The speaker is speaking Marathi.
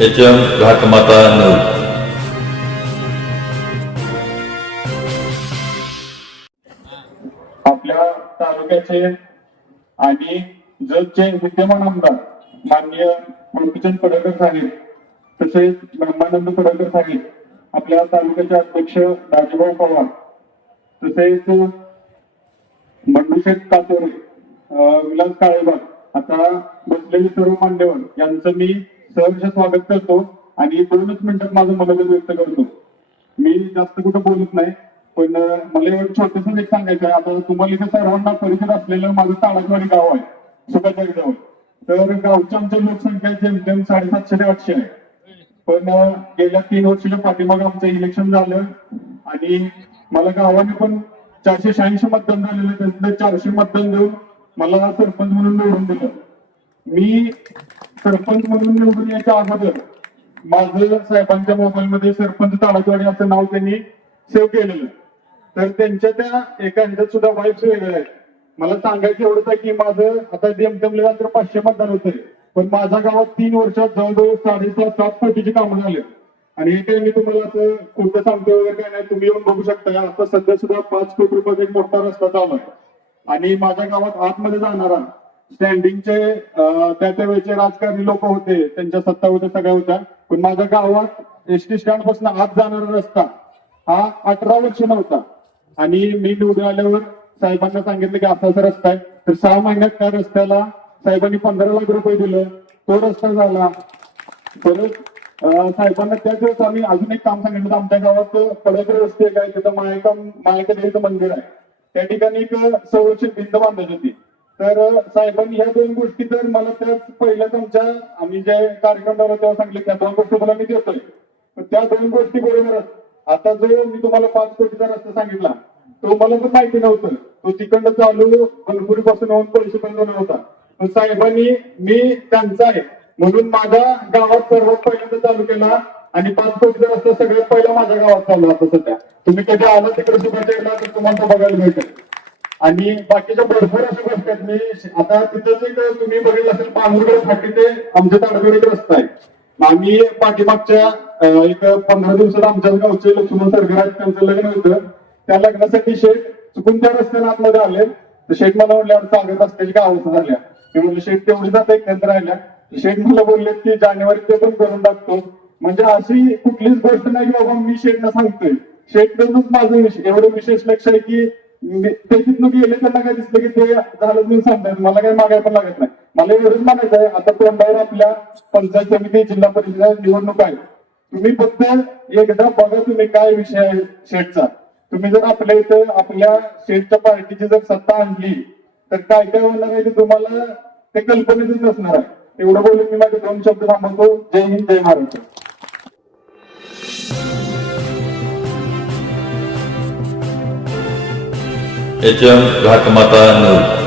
HM घाटमाता news. आपल्या तालुक्याचे आणि जगचे विद्यमान आमदार माननीय गोपीचंद पडळकर साहेब तसेच ब्रह्मानंद पडळकर साहेब, आपल्या तालुक्याचे अध्यक्ष राजभाऊ पवार, तसेच बंडूशेठ कातोरे, विलास काळेबाग, आता बसलेले सर्व मान्यवर यांचं मी सहर्ष स्वागत करतो आणि 2च मिनिटात माझं मनोगत व्यक्त करतो. मी जास्त कुठं बोलत नाही, पण मला एक छोटंसं एक सांगायचं आहे. आता तुम्हाला इथे सर्वांना परिचित असलेलं माझं ताळाचवाडी गाव आहे, सुकाचारीजवळ. तर गावची आमची लोकसंख्या जेमतेम 750 ते 800 आहे. पण गेल्या 3 वर्षाच्या पाठीमागे आमचं इलेक्शन झालं आणि मला गावाने पण 486 मतदान झालेलं, त्यातलं 400 मतदान देऊन मला सरपंच म्हणून निवडून दिलं. मी सरपंच म्हणून निवडून यायच्या अगोदर माझं साहेबांच्या मोबाईलमध्ये सरपंच ताळाचवाडी असं नाव त्यांनी सेव्ह केलेलं. तर त्यांच्या त्या एका ह्याच्यात सुद्धा वाईब्स वेगळे आहेत. मला सांगायचं एवढंच आहे की माझं आता जमतेमला तर 500 मतदान होतंय, पण माझ्या गावात 3 वर्षात जवळजवळ 7.5 कोटीची कामं झाले. आणि हे काही मी तुम्हाला असं खोटं सांगतो वगैरे काय नाही, तुम्ही येऊन बघू शकता. आता सध्या सुद्धा 5 कोटी रुपयाचा एक मोठा रस्ता चालू आहे. आणि माझ्या गावात आतमध्ये जाणारा स्टँडिंगचे त्या वेळचे राजकारणी लोक होते, त्यांच्या सत्ता होत्या, सगळ्या होत्या. पण माझ्या गावात एसटी स्टँड पासून आत जाणारा रस्ता हा 18 वर्ष नव्हता. आणि मी निवडून आल्यावर साहेबांना सांगितलं की असा असा रस्ता आहे. तर 6 महिन्यात त्या रस्त्याला साहेबांनी 15 लाख रुपये दिलं, तो रस्ता झाला. परत साहेबांना त्याच वेळेस आम्ही अजून एक काम सांगितलं. आमच्या गावात कडक रस्ते काय, तिथं मायका मंदिर आहे, त्या ठिकाणी एक संरक्षण भिंत बांधायची होती. तर साहेबांनी ह्या 2 गोष्टी तर मला त्याच पहिल्याच आम्ही जे कार्यक्रम झाला तेव्हा सांगितले, त्या 2 गोष्टी मला मी देतोय. पण त्या 2 गोष्टी बरोबरच आता जो मी तुम्हाला 5 कोटीचा रस्ता सांगितला तो मला पण माहिती नव्हतं. तो तिकडनं चालू गणपुरी पासून होऊन पैसेपर्यंत नव्हता. पण साहेबांनी मी त्यांचा आहे म्हणून माझ्या गावात सर्वात पहिल्यांदा चालू केला आणि 5 कोटीचा रस्ता सगळ्यात पहिला माझ्या गावात चालू आता सध्या. तुम्ही कधी आला तिकडे सुभाषला तर तुम्हाला तो बघायला भेटेल. आणि बाकीच्या भरपूर अशा गोष्टी आहेत. मी आता तिथंच एक तुम्ही बघितलं असेल, पांढरगड फाटी ते आमच्या ताडगड एक रस्ता आहे. आम्ही पाठीमागच्या एक 15 दिवसात आमच्याच गावचे लक्ष्मण सरगराज त्यांचं लग्न होतं. त्या लग्नासाठी शेठ चुकून त्या रस्त्याने आतमध्ये आले. तर शेठ मला म्हटल्यावर सागर रस्त्याची काय अवस्था झाल्या. ते म्हणले शेठ तेवढी जाता एक नंतर राहिल्या. शेठ मला बोलले की जानेवारीत ते पण करून टाकतो. म्हणजे अशी कुठलीच गोष्ट नाही की बाबा मी शेठना सांगतोय. शेठकडूनच माझं एवढं विशेष लक्ष आहे की ते तिथून गेले त्यांना काय दिसलं की ते झालं म्हणून सांगतात. मला काही मागायला पण लागत नाही. मला एवढंच म्हणायचं आहे, आता तोंडावर आपल्या पंचायत समिती जिल्हा परिषद निवडणूक आहे. तुम्ही फक्त एकदा बघा तुम्ही काय विषय आहे शेठचा. तुम्ही जर आपल्या इथे आपल्या शेठच्या पार्टीची जर सत्ता आणली तर काय काय होणार आहे ते तुम्हाला ते कल्पनेतच नसणार आहे. एवढं बोलून मी माझे 2 शब्द थांबवतो. जय हिंद, जय महाराष्ट्र. HM घाटमाता news.